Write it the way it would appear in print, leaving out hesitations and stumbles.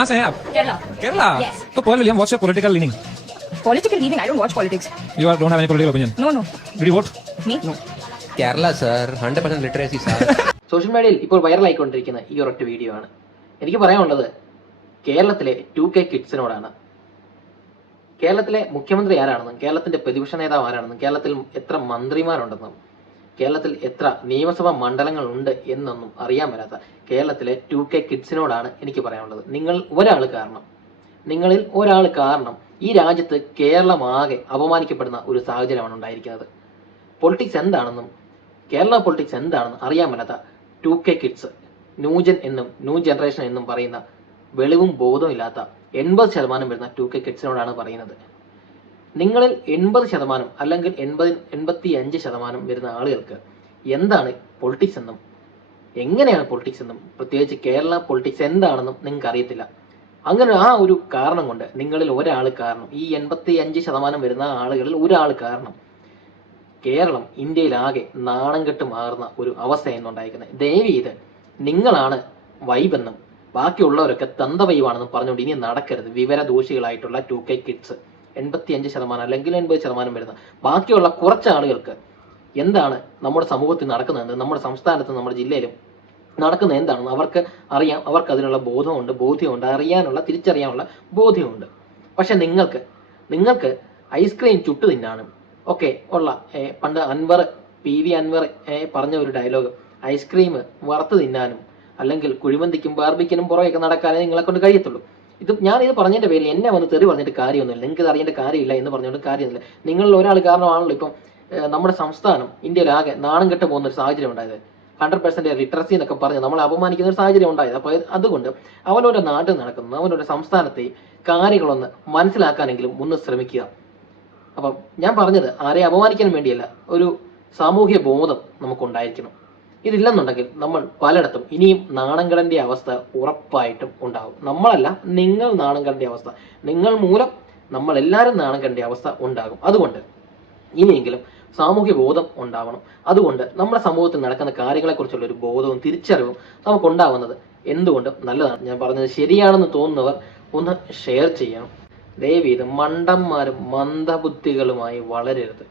कहाँ से हैं आप? Kerala. केरला? Yes. तो Paul William, what's your political leaning? Political leaning, I don't watch politics. Don't have any political opinion. No. Did you vote? Me? No. Kerala sir 100% literacy sir. Social മീഡിയയിൽ ഇപ്പോൾ വൈറലായിക്കൊണ്ടിരിക്കുന്ന ഈ ഒരൊറ്റ video ആണ്. എനിക്ക് പറയാനുള്ളത് കേരളത്തിലെ 2K കിഡ്സിനോടാണ്. കേരളത്തിലെ മുഖ്യമന്ത്രി ആരാണെന്നും കേരളത്തിന്റെ പ്രതിപക്ഷ നേതാവ് ആരാണെന്നും കേരളത്തിൽ എത്ര മന്ത്രിമാരുണ്ടെന്നും കേരളത്തിൽ എത്ര നിയമസഭാ മണ്ഡലങ്ങൾ ഉണ്ട് എന്നൊന്നും അറിയാൻ വരാത്ത കേരളത്തിലെ 2K കിഡ്സിനോടാണ് എനിക്ക് പറയാനുള്ളത്. നിങ്ങളിൽ ഒരാൾ കാരണം ഈ രാജ്യത്ത് കേരളമാകെ അപമാനിക്കപ്പെടുന്ന ഒരു സാഹചര്യമാണ് ഉണ്ടായിരിക്കുന്നത്. പൊളിറ്റിക്സ് എന്താണെന്നും കേരള പൊളിറ്റിക്സ് എന്താണെന്നും അറിയാൻ മേലാത്ത 2K കിഡ്സ്, ന്യൂജൻ എന്നും ന്യൂ ജനറേഷൻ എന്നും പറയുന്ന വെളിവും ബോധവും ഇല്ലാത്ത 80% വരുന്ന 2K കിഡ്സിനോടാണ് പറയുന്നത്. നിങ്ങളിൽ 80% അല്ലെങ്കിൽ 85% വരുന്ന ആളുകൾക്ക് എന്താണ് പൊളിറ്റിക്സ് എന്നും എങ്ങനെയാണ് പൊളിറ്റിക്സ് എന്നും പ്രത്യേകിച്ച് കേരള പൊളിറ്റിക്സ് എന്താണെന്നും നിങ്ങൾക്ക് അറിയത്തില്ല. അങ്ങനെ ആ ഒരു കാരണം കൊണ്ട് നിങ്ങളിൽ ഒരാൾ കാരണം, ഈ 85% വരുന്ന ആളുകളിൽ ഒരാൾ കാരണം കേരളം ഇന്ത്യയിലാകെ നാണം കെട്ട് മാറുന്ന ഒരു അവസ്ഥയാണ് ഉണ്ടായിരിക്കുന്നത്. ദയവ് ചെയ്ത് നിങ്ങളാണ് വൈബെന്നും ബാക്കിയുള്ളവരൊക്കെ തന്ത വൈബാണെന്നും പറഞ്ഞുകൊണ്ട് ഇനി നടക്കരുത്. വിവരദോഷികളായിട്ടുള്ള 2K കിഡ്സ് 85% അല്ലെങ്കിൽ 80% വരുന്ന ബാക്കിയുള്ള കുറച്ച് ആളുകൾക്ക് എന്താണ് നമ്മുടെ സമൂഹത്തിൽ നടക്കുന്നതെന്ന്, നമ്മുടെ സംസ്ഥാനത്തും നമ്മുടെ ജില്ലയിലും നടക്കുന്നത് എന്താണെന്ന് അവർക്ക് അറിയാം. അവർക്ക് അതിനുള്ള ബോധ്യമുണ്ട്, അറിയാനുള്ള തിരിച്ചറിയാനുള്ള ബോധ്യമുണ്ട്. പക്ഷെ നിങ്ങൾക്ക് ഐസ്ക്രീം ചുട്ടു തിന്നാനും ഒക്കെ ഉള്ള പണ്ട് PV അൻവർ പറഞ്ഞ ഒരു ഡയലോഗ്, ഐസ്ക്രീം വറുത്ത് തിന്നാനും അല്ലെങ്കിൽ കുഴിമന്തിക്കും ബാർബിക്കിനും പുറകെയൊക്കെ നടക്കാനേ നിങ്ങളെ കൊണ്ട് കഴിയത്തുള്ളൂ. ഞാനിത് പറഞ്ഞതിന്റെ പേരിൽ എന്നെ വന്ന് തെറി പറഞ്ഞിട്ട് കാര്യമൊന്നുമില്ല. നിങ്ങൾക്ക് ഇത് അറിയേണ്ട കാര്യമില്ല എന്ന് പറഞ്ഞുകൊണ്ട് കാര്യമൊന്നുമില്ല. നിങ്ങളിൽ ഒരാൾ കാരണമാണല്ലോ ഇപ്പം നമ്മുടെ സംസ്ഥാനം ഇന്ത്യയിലാകെ നാണം കെട്ട് പോകുന്ന ഒരു സാഹചര്യം ഉണ്ടായത്. 100% ലിറ്ററസി എന്നൊക്കെ പറഞ്ഞ് നമ്മളെ അപമാനിക്കുന്ന ഒരു സാഹചര്യം ഉണ്ടായത്. അപ്പോൾ അതുകൊണ്ട് അവനവരുടെ നാട്ടിൽ നടക്കുന്ന അവനവരുടെ സംസ്ഥാനത്തെ കാര്യങ്ങളൊന്ന് മനസ്സിലാക്കാനെങ്കിലും ഒന്ന് ശ്രമിക്കുക. അപ്പം ഞാൻ പറഞ്ഞത് ആരെയും അപമാനിക്കാൻ വേണ്ടിയല്ല, ഒരു സാമൂഹ്യ ബോധം നമുക്കുണ്ടായിരിക്കണം. ഇതില്ലെന്നുണ്ടെങ്കിൽ നമ്മൾ പലയിടത്തും ഇനിയും നാണം കെടേണ്ട അവസ്ഥ ഉറപ്പായിട്ടും ഉണ്ടാകും. നമ്മളല്ല, നിങ്ങൾ നാണം കെടേണ്ട അവസ്ഥ, നിങ്ങൾ മൂലം നമ്മളെല്ലാവരും നാണം കെടേണ്ട അവസ്ഥ ഉണ്ടാകും. അതുകൊണ്ട് ഇനിയെങ്കിലും സാമൂഹ്യ ബോധം ഉണ്ടാവണം. അതുകൊണ്ട് നമ്മുടെ സമൂഹത്തിൽ നടക്കുന്ന കാര്യങ്ങളെക്കുറിച്ചുള്ള ഒരു ബോധവും തിരിച്ചറിവും നമുക്കുണ്ടാവുന്നത് എന്തുകൊണ്ടും നല്ലതാണ്. ഞാൻ പറഞ്ഞത് ശരിയാണെന്ന് തോന്നുന്നവർ ഒന്ന് ഷെയർ ചെയ്യണം. ദയവ് ചെയ്ത് മണ്ടന്മാരും മന്ദബുദ്ധികളുമായി വളരരുത്.